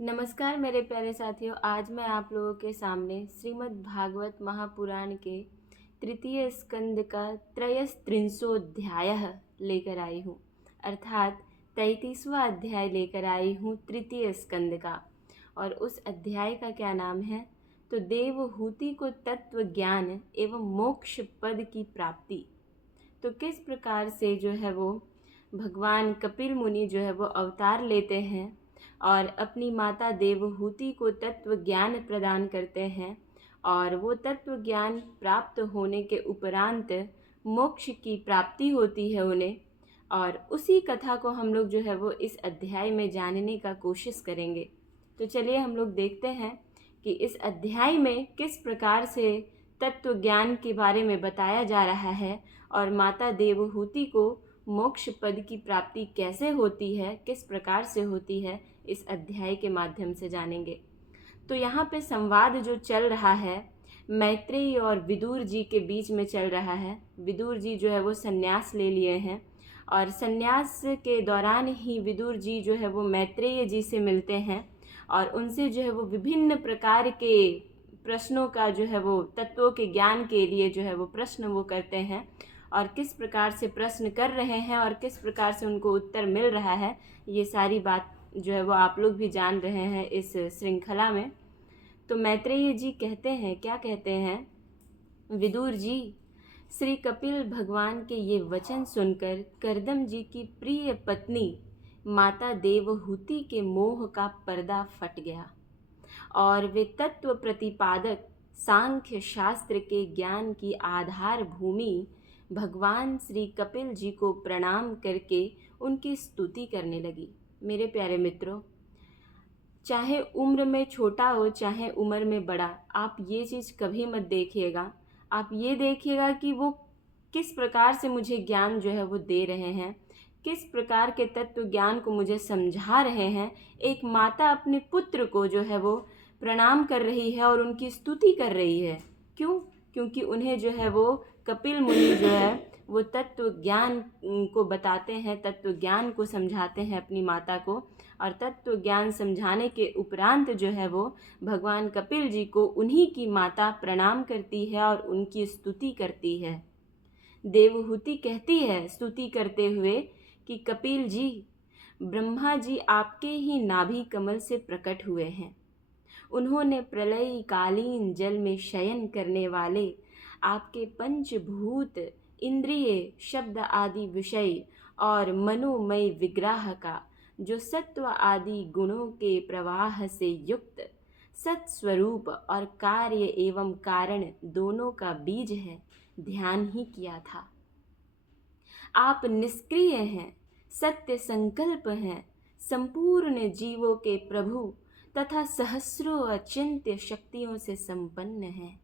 नमस्कार मेरे प्यारे साथियों। आज मैं आप लोगों के सामने श्रीमद् भागवत महापुराण के तृतीय स्कंद का त्रयस्त्रिंशोऽध्याय लेकर आई हूँ, अर्थात 33वां अध्याय लेकर आई हूँ तृतीय स्कंद का। और उस अध्याय का क्या नाम है? तो देवहूति को तत्व ज्ञान एवं मोक्ष पद की प्राप्ति। तो किस प्रकार से जो है वो भगवान कपिल मुनि जो है वो अवतार लेते हैं और अपनी माता देवहूति को तत्व ज्ञान प्रदान करते हैं, और वो तत्व ज्ञान प्राप्त होने के उपरांत मोक्ष की प्राप्ति होती है उन्हें। और उसी कथा को हम लोग जो है वो इस अध्याय में जानने का कोशिश करेंगे। तो चलिए हम लोग देखते हैं कि इस अध्याय में किस प्रकार से तत्व ज्ञान के बारे में बताया जा रहा है और माता देवहूति को मोक्ष पद की प्राप्ति कैसे होती है, किस प्रकार से होती है, इस अध्याय के माध्यम से जानेंगे। तो यहाँ पे संवाद जो चल रहा है मैत्रेयी और विदुर जी के बीच में चल रहा है। विदुर जी जो है वो संन्यास ले लिए हैं और संन्यास के दौरान ही विदुर जी जो है वो मैत्रेय जी से मिलते हैं और उनसे जो है वो विभिन्न प्रकार के प्रश्नों का जो है वो तत्वों के ज्ञान के लिए जो है वो प्रश्न वो करते हैं, और किस प्रकार से प्रश्न कर रहे हैं और किस प्रकार से उनको उत्तर मिल रहा है, ये सारी बात जो है वो आप लोग भी जान रहे हैं इस श्रृंखला में। तो मैत्रेय जी कहते हैं, क्या कहते हैं? विदुर जी, श्री कपिल भगवान के ये वचन सुनकर करदम जी की प्रिय पत्नी माता देवहूति के मोह का पर्दा फट गया और वे तत्व प्रतिपादक सांख्य शास्त्र के ज्ञान की आधार भूमि भगवान श्री कपिल जी को प्रणाम करके उनकी स्तुति करने लगी। मेरे प्यारे मित्रों, चाहे उम्र में छोटा हो चाहे उम्र में बड़ा, आप ये चीज़ कभी मत देखिएगा। आप ये देखिएगा कि वो किस प्रकार से मुझे ज्ञान जो है वो दे रहे हैं, किस प्रकार के तत्व ज्ञान को मुझे समझा रहे हैं। एक माता अपने पुत्र को जो है वो प्रणाम कर रही है और उनकी स्तुति कर रही है। क्यों? क्योंकि उन्हें जो है वो कपिल मुनि जो है वो तत्व ज्ञान को बताते हैं, तत्व ज्ञान को समझाते हैं अपनी माता को, और तत्व ज्ञान समझाने के उपरांत जो है वो भगवान कपिल जी को उन्हीं की माता प्रणाम करती है और उनकी स्तुति करती है। देवहूति कहती है स्तुति करते हुए कि कपिल जी, ब्रह्मा जी आपके ही नाभि कमल से प्रकट हुए हैं। उन्होंने प्रलय कालीन जल में शयन करने वाले आपके पंचभूत, इंद्रिय, शब्द आदि विषय और मनोमय विग्रह का, जो सत्व आदि गुणों के प्रवाह से युक्त सत्स्वरूप और कार्य एवं कारण दोनों का बीज है, ध्यान ही किया था। आप निष्क्रिय हैं, सत्य संकल्प हैं, संपूर्ण जीवों के प्रभु तथा सहस्रों अचिंत्य शक्तियों से संपन्न हैं।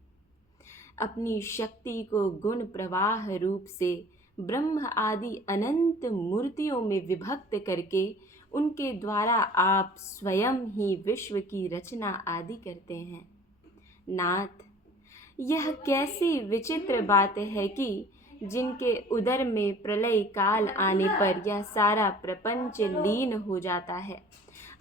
अपनी शक्ति को गुण प्रवाह रूप से ब्रह्म आदि अनंत मूर्तियों में विभक्त करके उनके द्वारा आप स्वयं ही विश्व की रचना आदि करते हैं। नाथ, यह कैसी विचित्र बात है कि जिनके उदर में प्रलय काल आने पर यह सारा प्रपंच लीन हो जाता है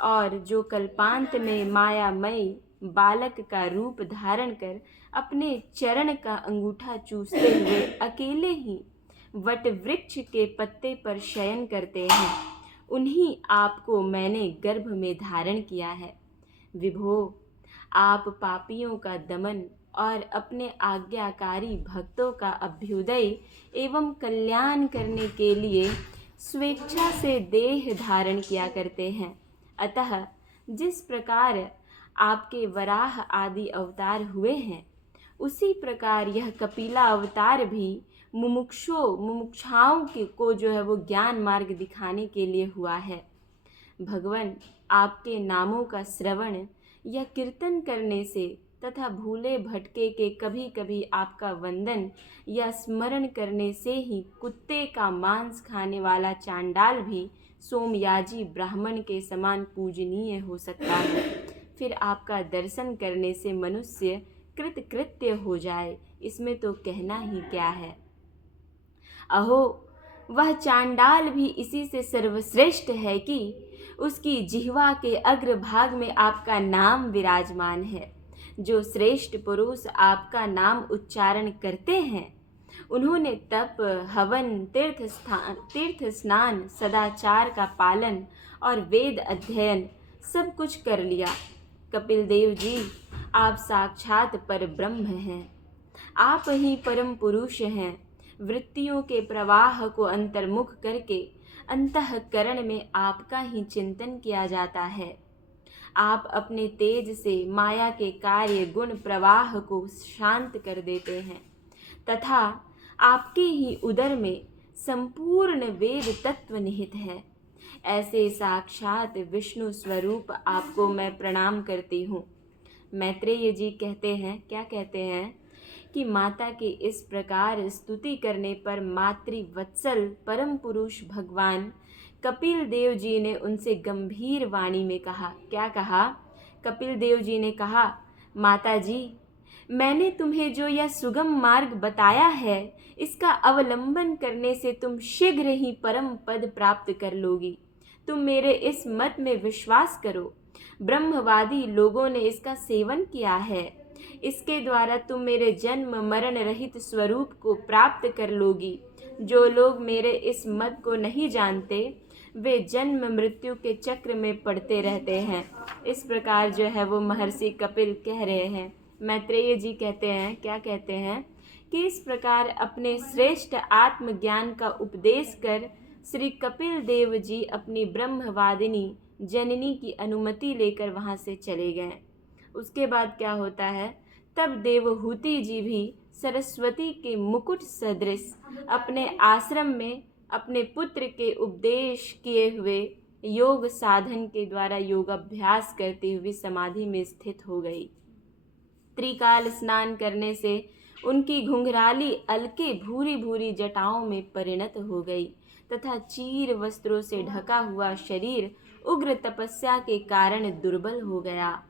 और जो कल्पांत में मायामय बालक का रूप धारण कर अपने चरण का अंगूठा चूसते हुए अकेले ही वट वृक्ष के पत्ते पर शयन करते हैं, उन्हीं आपको मैंने गर्भ में धारण किया है। विभो, आप पापियों का दमन और अपने आज्ञाकारी भक्तों का अभ्युदय एवं कल्याण करने के लिए स्वेच्छा से देह धारण किया करते हैं। अतः जिस प्रकार आपके वराह आदि अवतार हुए हैं, उसी प्रकार यह कपिला अवतार भी मुमुक्षाओं को जो है वो ज्ञान मार्ग दिखाने के लिए हुआ है। भगवान, आपके नामों का श्रवण या कीर्तन करने से तथा भूले भटके के कभी कभी आपका वंदन या स्मरण करने से ही कुत्ते का मांस खाने वाला चांडाल भी सोमयाजी ब्राह्मण के समान पूजनीय हो सकता है। फिर आपका दर्शन करने से मनुष्य कृतकृत्य हो जाए, इसमें तो कहना ही क्या है। अहो, वह चांडाल भी इसी से सर्वश्रेष्ठ है कि उसकी जिह्वा के अग्रभाग में आपका नाम विराजमान है। जो श्रेष्ठ पुरुष आपका नाम उच्चारण करते हैं उन्होंने तप, हवन, तीर्थ स्नान, सदाचार का पालन और वेद अध्ययन सब कुछ कर लिया। कपिल देव जी, आप साक्षात पर ब्रह्म हैं। आप ही परम पुरुष हैं। वृत्तियों के प्रवाह को अंतर्मुख करके अंतःकरण में आपका ही चिंतन किया जाता है। आप अपने तेज से माया के कार्य गुण प्रवाह को शांत कर देते हैं तथा आपके ही उदर में संपूर्ण वेद तत्व निहित है। ऐसे साक्षात विष्णु स्वरूप आपको मैं प्रणाम करती हूँ। मैत्रेय जी कहते हैं, क्या कहते हैं कि माता की इस प्रकार स्तुति करने पर मातृवत्सल परम पुरुष भगवान कपिल देव जी ने उनसे गंभीर वाणी में कहा। क्या कहा? कपिल देव जी ने कहा, माता जी, मैंने तुम्हें जो यह सुगम मार्ग बताया है, इसका अवलंबन करने से तुम शीघ्र ही परम पद प्राप्त कर लोगी। तुम मेरे इस मत में विश्वास करो। ब्रह्मवादी लोगों ने इसका सेवन किया है। इसके द्वारा तुम मेरे जन्म मरण रहित स्वरूप को प्राप्त कर लोगी। जो लोग मेरे इस मत को नहीं जानते वे जन्म मृत्यु के चक्र में पड़ते रहते हैं। इस प्रकार जो है वो महर्षि कपिल कह रहे हैं। मैत्रेय जी कहते हैं, क्या कहते हैं कि इस प्रकार अपने श्रेष्ठ आत्मज्ञान का उपदेश कर श्री कपिल देव जी अपनी ब्रह्मवादिनी जननी की अनुमति लेकर वहाँ से चले गए। उसके बाद क्या होता है, तब देवहूति जी भी सरस्वती के मुकुट सदृश अपने आश्रम में अपने पुत्र के उपदेश किए हुए योग साधन के द्वारा योगाभ्यास करते हुए समाधि में स्थित हो गई। त्रिकाल स्नान करने से उनकी घुंघराली अलके भूरी भूरी जटाओं में परिणत हो गई तथा चीर वस्त्रों से ढका हुआ शरीर उग्र तपस्या के कारण दुर्बल हो गया।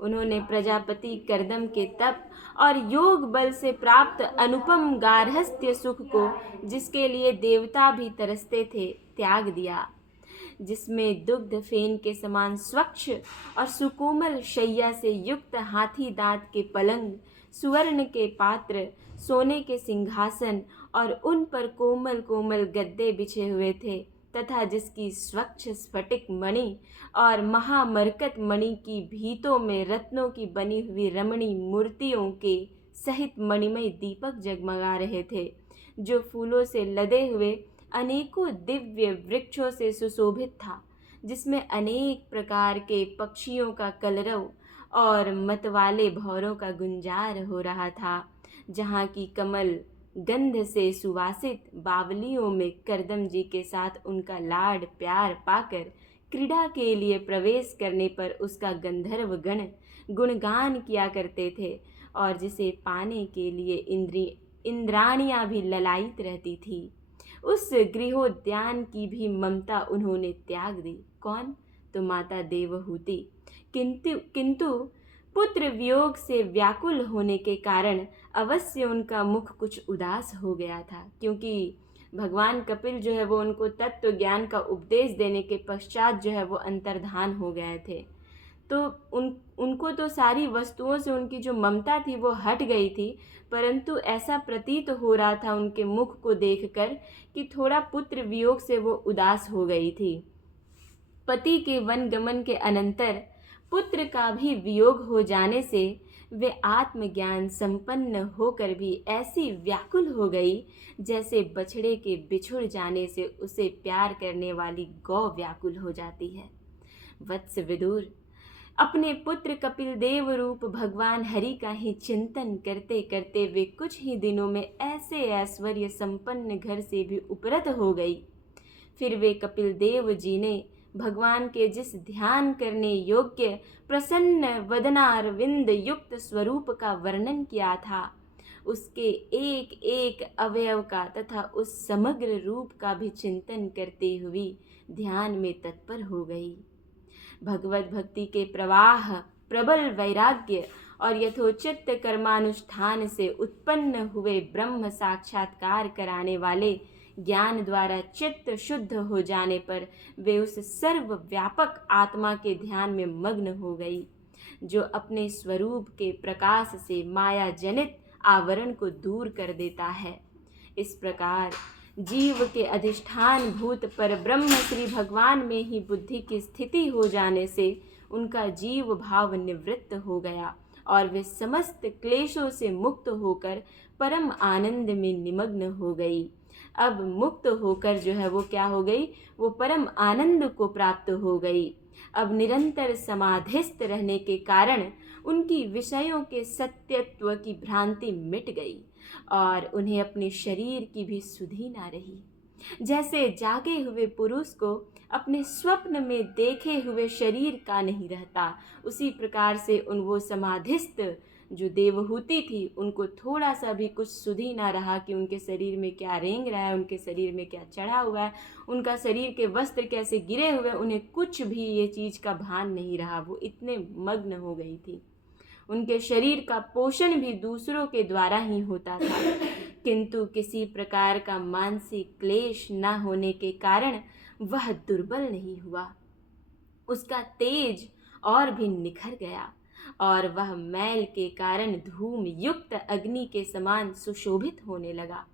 उन्होंने प्रजापति कर्दम के तप और योग बल से प्राप्त अनुपम गार्हस्थ्य सुख को, जिसके लिए देवता भी तरसते थे, त्याग दिया। जिसमें दुग्ध फेन के समान स्वच्छ और सुकोमल शैया से युक्त हाथी दांत के पलंग, सुवर्ण के पात्र, सोने के सिंहासन और उन पर कोमल कोमल गद्दे बिछे हुए थे तथा जिसकी स्वच्छ स्फटिक मणि और महामरकत मणि की भीतों में रत्नों की बनी हुई रमणी मूर्तियों के सहित मणिमय दीपक जगमगा रहे थे, जो फूलों से लदे हुए अनेकों दिव्य वृक्षों से सुशोभित था, जिसमें अनेक प्रकार के पक्षियों का कलरव और मतवाले भौरों का गुंजार हो रहा था। जहाँ की कमल गंध से सुवासित बावलियों में करदम जी के साथ उनका लाड प्यार पाकर क्रीड़ा के लिए प्रवेश करने पर उसका गंधर्व गण गुणगान किया करते थे और जिसे पाने के लिए इंद्राणियां भी ललायित रहती थी। उस गृहोद्यान की भी ममता उन्होंने त्याग दी। कौन? तो माता देवहूति। किंतु पुत्र वियोग से व्याकुल होने के कारण अवश्य उनका मुख कुछ उदास हो गया था, क्योंकि भगवान कपिल जो है वो उनको तत्व ज्ञान का उपदेश देने के पश्चात जो है वो अंतर्धान हो गए थे। तो उनको तो सारी वस्तुओं से उनकी जो ममता थी वो हट गई थी, परंतु ऐसा प्रतीत हो रहा था उनके मुख को देखकर कि थोड़ा पुत्र वियोग से वो उदास हो गई थी। पति के वन गमन के अनंतर पुत्र का भी वियोग हो जाने से वे आत्मज्ञान संपन्न होकर भी ऐसी व्याकुल हो गई जैसे बछड़े के बिछुड़ जाने से उसे प्यार करने वाली गौ व्याकुल हो जाती है। वत्स विदुर, अपने पुत्र कपिल देव रूप भगवान हरि का ही चिंतन करते करते वे कुछ ही दिनों में ऐसे ऐश्वर्य संपन्न घर से भी उपरत हो गई। फिर वे कपिल देव जी ने भगवान के जिस ध्यान करने योग्य प्रसन्न वदनारविंद युक्त स्वरूप का वर्णन किया था, उसके एक एक अवयव का तथा उस समग्र रूप का भी चिंतन करते हुए ध्यान में तत्पर हो गई। भगवत भक्ति के प्रवाह, प्रबल वैराग्य और यथोचित कर्मानुष्ठान से उत्पन्न हुए ब्रह्म साक्षात्कार कराने वाले ज्ञान द्वारा चित्त शुद्ध हो जाने पर वे उस सर्वव्यापक आत्मा के ध्यान में मग्न हो गई, जो अपने स्वरूप के प्रकाश से माया जनित आवरण को दूर कर देता है। इस प्रकार जीव के अधिष्ठान भूत पर ब्रह्म श्री भगवान में ही बुद्धि की स्थिति हो जाने से उनका जीव भाव निवृत्त हो गया और वे समस्त क्लेशों से मुक्त होकर परम आनंद में निमग्न हो गई। अब मुक्त होकर जो है वो क्या हो गई, वो परम आनंद को प्राप्त हो गई। अब निरंतर समाधिस्थ रहने के कारण उनकी विषयों के सत्यत्व की भ्रांति मिट गई और उन्हें अपने शरीर की भी सुधि ना रही। जैसे जागे हुए पुरुष को अपने स्वप्न में देखे हुए शरीर का नहीं रहता, उसी प्रकार से वो समाधिस्थ जो देवहूति थी, उनको थोड़ा सा भी कुछ सुधि ना रहा कि उनके शरीर में क्या रेंग रहा है, उनके शरीर में क्या चढ़ा हुआ है, उनका शरीर के वस्त्र कैसे गिरे हुए, उन्हें कुछ भी ये चीज़ का भान नहीं रहा। वो इतने मग्न हो गई थी। उनके शरीर का पोषण भी दूसरों के द्वारा ही होता था, किंतु किसी प्रकार का मानसिक क्लेश न होने के कारण वह दुर्बल नहीं हुआ। उसका तेज और भी निखर गया और वह मैल के कारण धूम युक्त अग्नि के समान सुशोभित होने लगा।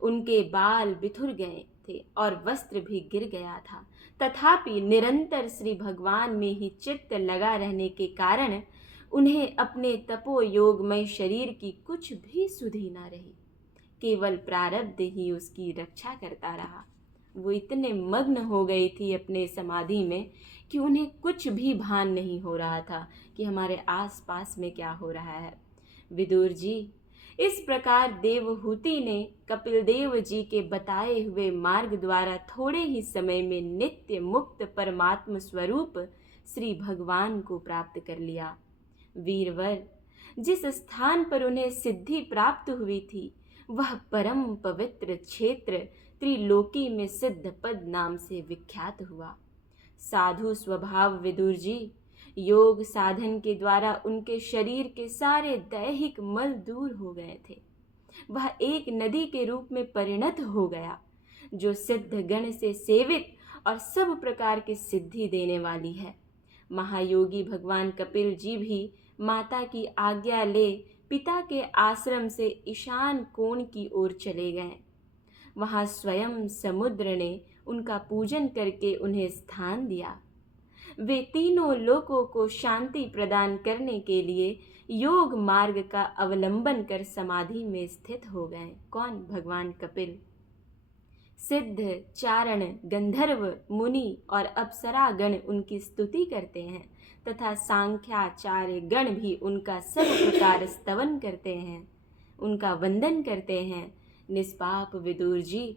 उनके बाल बिथुर गए थे और वस्त्र भी गिर गया था, तथापि निरंतर श्री भगवान में ही चित्त लगा रहने के कारण उन्हें अपने तपो योगमय शरीर की कुछ भी सुधि न रही। केवल प्रारब्ध ही उसकी रक्षा करता रहा। वो इतने मग्न हो गई थी अपने समाधि में कि उन्हें कुछ भी भान नहीं हो रहा था कि हमारे आसपास में क्या हो रहा है। विदुर जी, इस प्रकार देवहूति ने कपिल देव जी के बताए हुए मार्ग द्वारा थोड़े ही समय में नित्य मुक्त परमात्म स्वरूप श्री भगवान को प्राप्त कर लिया। वीरवर, जिस स्थान पर उन्हें सिद्धि प्राप्त हुई थी वह परम पवित्र क्षेत्र त्रिलोकी में सिद्धपद नाम से विख्यात हुआ। साधु स्वभाव विदुर जी, योग साधन के द्वारा उनके शरीर के सारे दैहिक मल दूर हो गए थे। वह एक नदी के रूप में परिणत हो गया, जो सिद्ध गण से सेवित और सब प्रकार की सिद्धि देने वाली है। महायोगी भगवान कपिल जी भी माता की आज्ञा ले पिता के आश्रम से ईशान कोण की ओर चले गए। वहाँ स्वयं समुद्र ने उनका पूजन करके उन्हें स्थान दिया। वे तीनों लोकों को शांति प्रदान करने के लिए योग मार्ग का अवलंबन कर समाधि में स्थित हो गए। कौन? भगवान कपिल। सिद्ध, चारण, गंधर्व, मुनि और अप्सरा गण उनकी स्तुति करते हैं तथा सांख्याचार्य गण भी उनका सब प्रकार स्तवन करते हैं, उनका वंदन करते हैं। निष्पाप विदुर जी,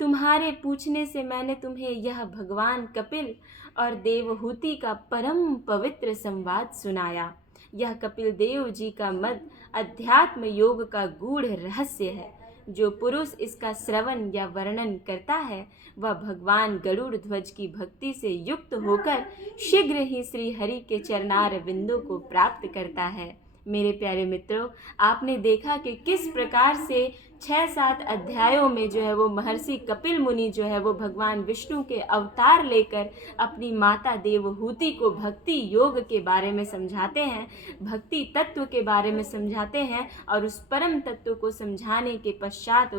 तुम्हारे पूछने से मैंने तुम्हें यह भगवान कपिल और देवहूति का परम पवित्र संवाद सुनाया। यह कपिल देव जी का मत अध्यात्म योग का गूढ़ रहस्य है। जो पुरुष इसका श्रवण या वर्णन करता है वह भगवान गरुड़ ध्वज की भक्ति से युक्त होकर शीघ्र ही श्री हरि के चरणार बिंदु को प्राप्त करता है। मेरे प्यारे मित्रों, आपने देखा कि किस प्रकार से 6-7 अध्यायों में जो है वो महर्षि कपिल मुनि जो है वो भगवान विष्णु के अवतार लेकर अपनी माता देवहूति को भक्ति योग के बारे में समझाते हैं, भक्ति तत्व के बारे में समझाते हैं और उस परम तत्व को समझाने के पश्चात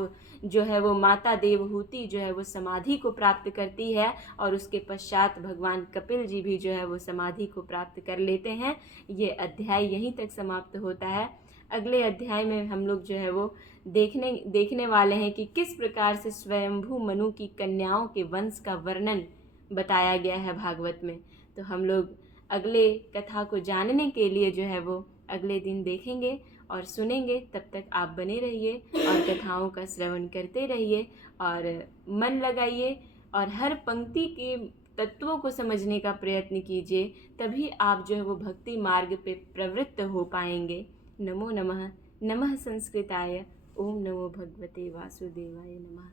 जो है वो माता देवहूति जो है वो समाधि को प्राप्त करती है और उसके पश्चात भगवान कपिल जी भी जो है वो समाधि को प्राप्त कर लेते हैं। ये अध्याय यहीं तक समाप्त होता है। अगले अध्याय में हम लोग जो है वो देखने वाले हैं कि किस प्रकार से स्वयंभू मनु की कन्याओं के वंश का वर्णन बताया गया है भागवत में। तो हम लोग अगले कथा को जानने के लिए जो है वो अगले दिन देखेंगे और सुनेंगे। तब तक आप बने रहिए और कथाओं का श्रवण करते रहिए और मन लगाइए और हर पंक्ति के तत्वों को समझने का प्रयत्न कीजिए, तभी आप जो है वो भक्ति मार्ग पे प्रवृत्त हो पाएंगे। नमो नमः। नमः संस्कृताय। ओम नमो भगवते वासुदेवाय नमः।